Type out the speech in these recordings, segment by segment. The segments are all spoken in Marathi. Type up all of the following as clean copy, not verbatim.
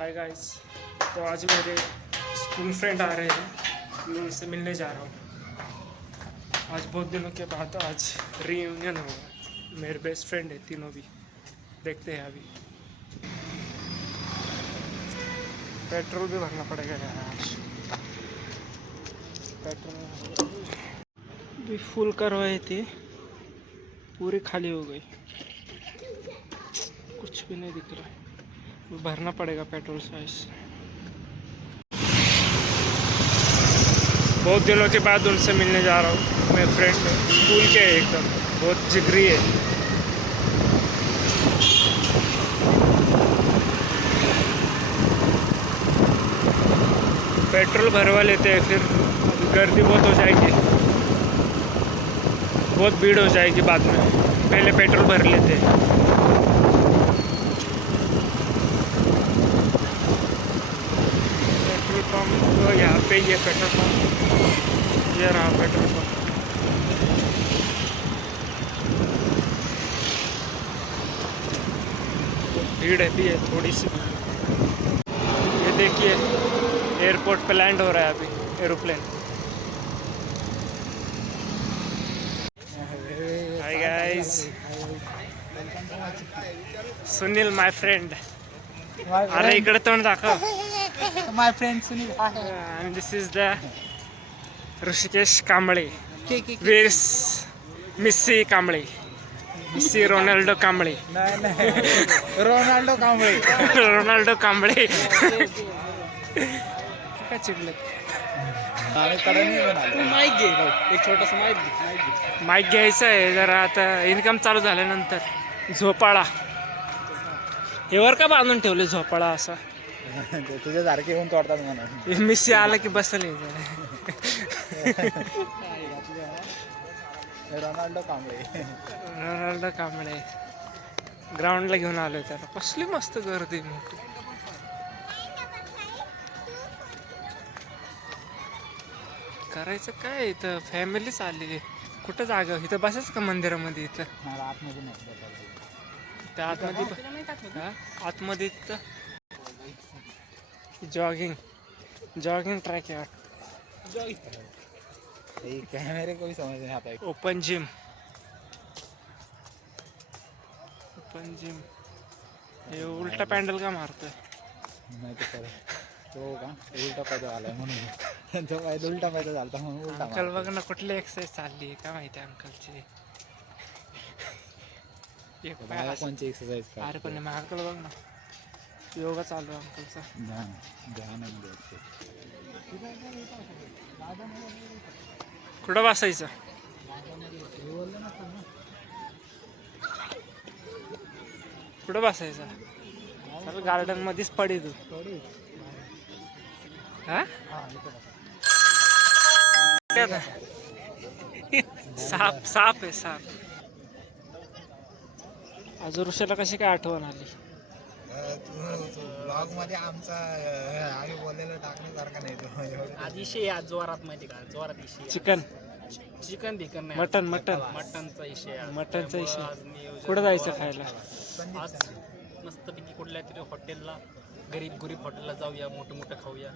Hi guys. तो आज मेरे स्कूल फ्रेंड आ रहे हैं, मैं उनसे मिलने जा रहा हूँ। आज बहुत दिनों के बाद आज रीयूनियन होगा। मेरे बेस्ट फ्रेंड है तीनों भी। देखते हैं अभी। पेट्रोल भी भरना पड़ेगा यार आज। पेट्रोल भी फुल करवाए थे, पूरी खाली हो गई, कुछ भी नहीं दिख रहा। भरना पड़ेगा पेट्रोल साइज। बहुत दिनों के बाद उनसे मिलने जा रहा हूँ। मेरे फ्रेंड है, स्कूल के है, एकदम बहुत जिगरी है। पेट्रोल भरवा लेते हैं, फिर गर्दी बहुत हो जाएगी, बहुत भीड़ हो जाएगी बाद में। पहले पेट्रोल भर लेते हैं। पेट्रोल पंप यहाँ पे ही है, पेट्रोल पंप ये रहा पेट्रोल पंप। भीड़ भी है थोड़ी सी। ये देखिए एयरपोर्ट पे लैंड हो रहा है अभी aeroplane. Hi guys, Sunil my friend. अरे इकडे तोंड दाखव. My friend Sunil. And this is the Rishikesh Kamble. Where's Missy Kamble? Missy Ronaldo Kamble. नाही रोनाल्डो कांबळे. रोनाल्डो कांबळे. काय चिडलं? माईक घे भाऊ, एक छोटासा माईक घे. माईक घ्यायचं आहे जरा. आता इन्कम चालू झाल्यानंतर. झोपाळा हे वर का बांधून ठेवले झोपाळा असा? तुझ्या सारखे येऊन तोडतात म्हणून. मिस्सी आला की बसल. रोनाल्डो कांबळे. रोनाल्डो कांबळे ग्राउंडला घेऊन आलोय त्याला. कसली मस्त गर्दी मोठी. करायचं काय इथं? फॅमिलीच आली. कुठं जागा इथं बसायचं का मंदिरामध्ये? इथं मला आतमध्ये नाही. त्या आतमध्ये आतमध्ये जॉगिंग ट्रॅक यार. कैमरे को भी समझ नहीं आता है. Open gym. हे उलटा पॅन्डल का मारतोय? नाही तो का उलटा पैदा झालाय म्हणून. तो काय उलटा पैदा झालता म्हणून उलटा. अंकल बघ ना कुठली एक्सरसाइज चालली आहे का माहिती अंकलची. एक पाय कोणची एक्सरसाइज का? अरे पण अंकल बघ ना, योगा चालू आहे अंकलचा. ध्यान कुठं बसायचं? कुठं बसायचं? चल गार्डन मध्येच पडे तू. हा साप आहे साप. आज ऋषाला कशी काय आठवण आली? ब्लॉग मध्ये आमचा आम्ही बोललेलं टाकण्यासारखं नाही. तो आज विषय आज जोरात माहिती का? जोरात विषय चिकन भिकन नाही. मटनचा विषय. मटनचा विषय. कुठं जायचं खायला? आज मस्तपैकी कुठल्या तरी हॉटेलला, गरीब हॉटेलला जाऊया, मोठं खाऊया.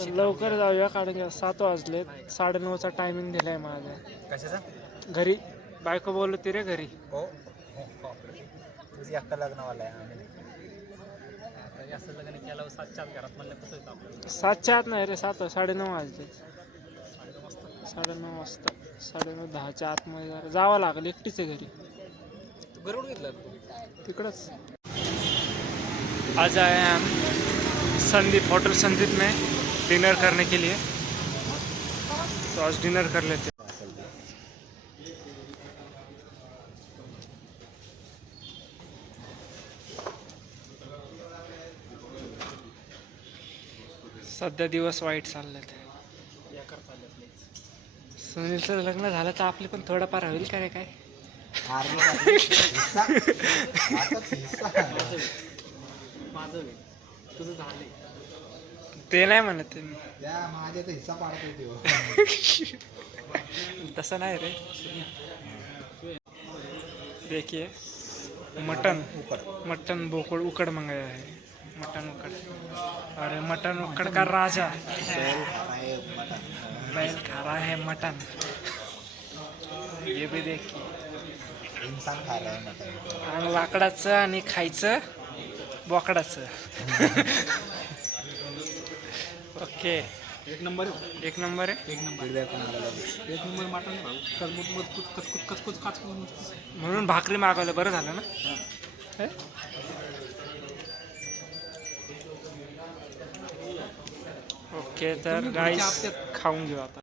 लवकर जाऊया कारण 7 वाजले. 9:30चा टायमिंग दिलाय माझा. कशाचा? घरी बायको बोलवते रे घरी. हो तुझी अक्का लग्नवाला आहे. असं लग्न केलं 7च्या आत घरात म्हणलं कसं होतं आपल्याला? 7च्या आत नाही रे, 9:30 वाजले. 9:30 वाजता 9:30 10च्या आतमध्ये जावं लागेल. एकटीच आहे घरी. तू गरुड घेतला तिकडंच. आज आए हम संदीप होटल संदीप में डिनर करने के लिए. तो आज डिनर कर लेते. सध्या दिवस वाईट चाललेत. सुनीलचं लग्न झालं तर आपले पण थोडंफार होईल का रे? काय माझं तुझं झालंय ते नाही म्हणत मी. माझ्या तर हिस्सा पाडत. तसं नाही रे. देखिए मटन बोकड़ उकड़ मंगाया है. मटन उकड़ अरे मटन उकड़ का राजा, बैल खा रहा है मटन, बैल खा रहा है मटन. ये भी देखिए. इंसान खा रहा है मटन. आणि लाकडाचं आणि खायचं बोकडाचं. ओके, एक नंबर आहे. एक नंबर आहे. एक नंबर फीडबॅक पण आला लगेच. एक नंबर मटण भाऊ. कचकूच मजकूत कचकूच कचकूच कचकूच. म्हणून भाकरी मागवलं, बरं झालं ना. हे? ओके तर गाईस खाऊन घेऊ आता.